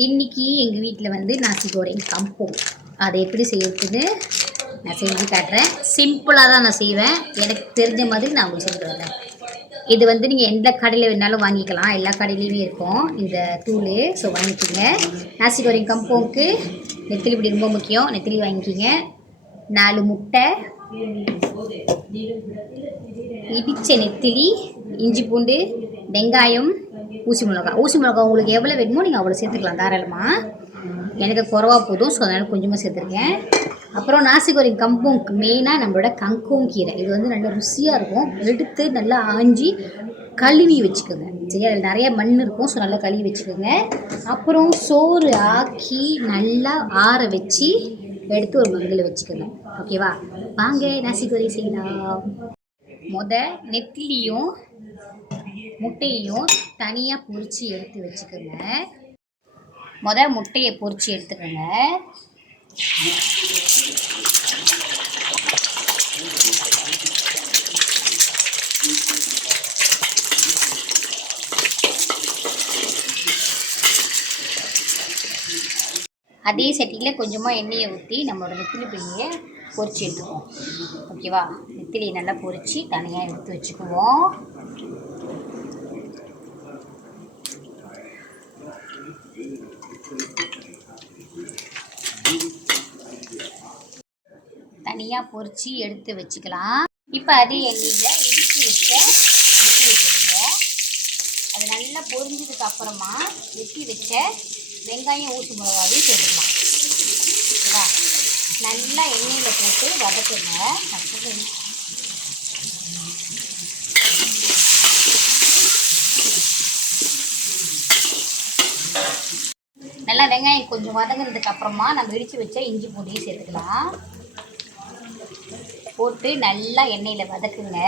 இன்றைக்கி எங்கள் வீட்டில் வந்து நாசி கோரிங் கம்போங் அதை எப்படி செய்யறதுன்னு நான் செஞ்சு காட்டுறேன். சிம்பிளாக தான் நான் செய்வேன், எனக்கு தெரிஞ்ச மாதிரி நான் உங்களுக்கு செஞ்சு வரேன். இது வந்து நீங்கள் எந்த கடையில் வேணாலும் வாங்கிக்கலாம், எல்லா கடையிலையுமே இருக்கும் இந்த தூள். ஸோ வாங்கிக்கிங்க. நாசி கோரிங் கம்போங்க்கு நெத்திலி பொடி ரொம்ப முக்கியம், நெத்திலி வாங்கிக்கிங்க. 4 முட்டை, இடிச்ச நெத்திலி, இஞ்சி பூண்டு, வெங்காயம், ஊசி மிளகா. ஊசி மிளகா உங்களுக்கு எவ்வளோ வேணுமோ நீங்கள் அவ்வளோ சேர்த்துக்கலாம் தாராளமாக. எனக்கு குறவா போதும், ஸோ அதனால் கொஞ்சமாக சேர்த்துருக்கேன். அப்புறம் நாசி கோரிங் கம்போங்க்கு மெயினாக நம்மளோட கங்கோங் கீரை. இது வந்து நல்லா ருசியாக இருக்கும். எடுத்து நல்லா ஆஞ்சி கழுவி வச்சுக்கோங்க. சரி, அதில் நிறைய மண் இருக்கும், ஸோ நல்லா கழுவி வச்சுக்கோங்க. அப்புறம் சோறு ஆக்கி நல்லா ஆற வச்சு எடுத்து ஒரு மங்கில் வச்சுக்கோங்க. ஓகேவா? வாங்க நாசி கோரிங் செய்யலாம். நெத்திலியும் முட்டையையும் தனியாக பொரித்து எடுத்து வச்சுக்கோங்க. முட்டையை பொரித்து எடுத்துக்கோங்க. அதே சட்டியில் கொஞ்சமாக எண்ணெயை ஊற்றி நம்மளோட நெத்திலி பிள்ளையை பொரித்து எடுத்துக்குவோம். ஓகேவா? நெத்திலியை நல்லா பொரித்து தனியாக எடுத்து வச்சுக்குவோம். தனியாக பொரித்து எடுத்து வச்சுக்கலாம். இப்போ அதே எண்ணெயில் இடித்து வச்ச நெத்திலி போடுவோம். அது நல்லா பொரிஞ்சதுக்கு அப்புறமா வெட்டி வச்ச வெங்காயம், ஊசி மிளகாவையும் சேர்த்துக்கலாம். ஓகேவா? நல்லா எண்ணெயில் போட்டு வதக்குங்க. நல்லா வெங்காயம் கொஞ்சம் வதங்கினதுக்கு அப்புறமா நம்ம இடித்து வச்ச இஞ்சி பூண்டையும் சேர்த்துக்கலாம். போட்டு நல்லா எண்ணெயில் வதக்குங்க.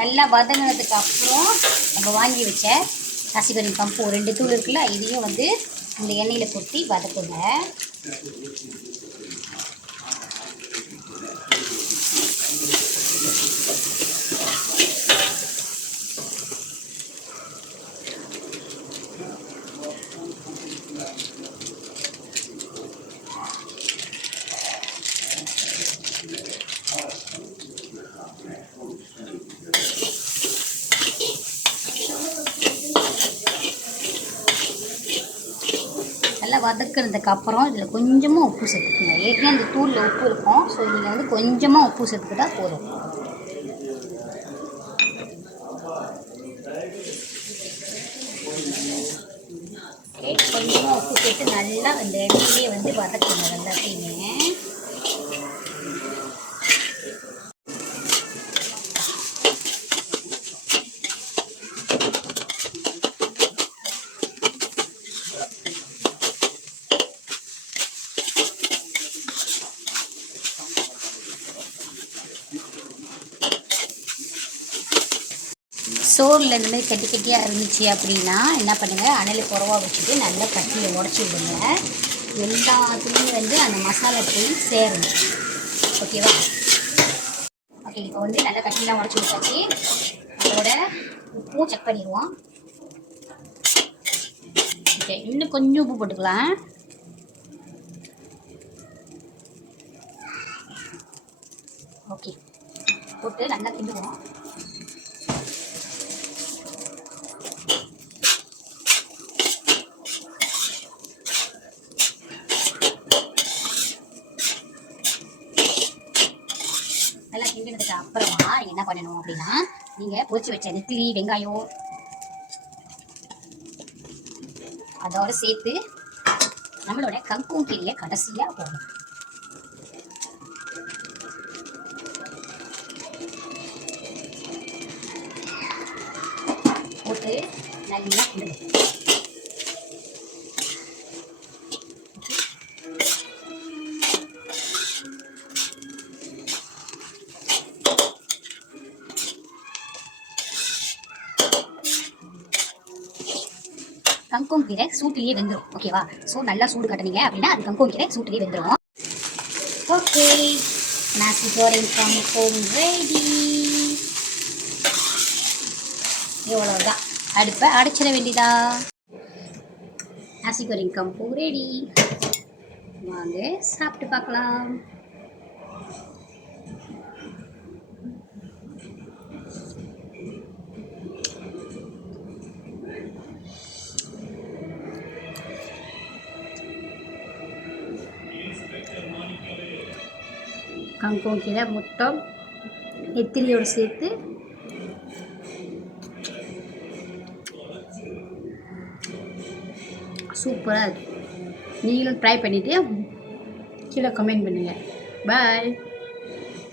நல்லா வதங்கினதுக்கு அப்புறம் நம்ம வாங்கி வச்ச நாசி கோரிங் கம்போங் 2 தூள் இருக்குல்ல, இதையும் வந்து இந்த எண்ணெயில் கொட்டி வதக்குங்க. நல்லா வதக்குறதுக்கு அப்புறம் இதில் கொஞ்சமாக உப்பு சேர்த்துக்குங்க. ஏற்கனவே அந்த தூளில் உப்பு இருக்கும், ஸோ நீங்கள் வந்து கொஞ்சமாக உப்பு சேர்த்துக்கிட்டா போதும். கொஞ்சமாக உப்பு சேர்த்து நல்லா அந்த எண்ணெயிலே வந்து வதக்குங்க எல்லாத்தையுமே. சோறில் இந்த மாதிரி கட்டி கட்டியாக இருந்துச்சு அப்படின்னா என்ன பண்ணுங்கள், அனல் குறவா வச்சுட்டு நல்லா கட்டியை உடச்சி விடுங்க. எல்லாத்துலேயுமே வந்து அந்த மசாலா போய் சேரணும். ஓகேவா? ஓகே, இப்போ வந்து நல்லா கட்டிலாம் உடச்சி விட்டாச்சு. அதோட உப்பும் செக் பண்ணிடுவோம். ஓகே, இன்னும் கொஞ்சம் உப்பு போட்டுக்கலாம். ஓகே, போட்டு நல்லா கிண்டுவோம். நல்லா கிண்டினதுக்கு அப்புறமா என்ன பண்ணணும் அப்படின்னா, நீங்கள் பொரிச்சு வச்ச நெத்திலி, வெங்காயம் அதோட சேர்த்து நம்மளோட கங்கோங் கீரையை கடைசியாக போடணும். போட்டு நல்லா கிண்டணும். கங்கோங் கீரை சூட்டிலேயே வெந்துடும். ஓகேவா? ஸோ நல்லா சூடு கட்டினீங்க அப்படின்னா அது கங்கோங் கீரை சூட்டிலேயே வெந்துடும். Okay, nasi goreng kampung ready. இவ்வளோதான், அடுப்பை அடைச்சிட வேண்டியதா. nasi goreng kampung ready. வாங்க சாப்பிட்டு பார்க்கலாம். கங்கோம் கீரை முட்டை நெத்திலியோடு சேர்த்து சூப்பராக இருக்குது. நீங்களும் ட்ரை பண்ணிவிட்டு கீழே கமெண்ட் பண்ணுங்கள். பாய்.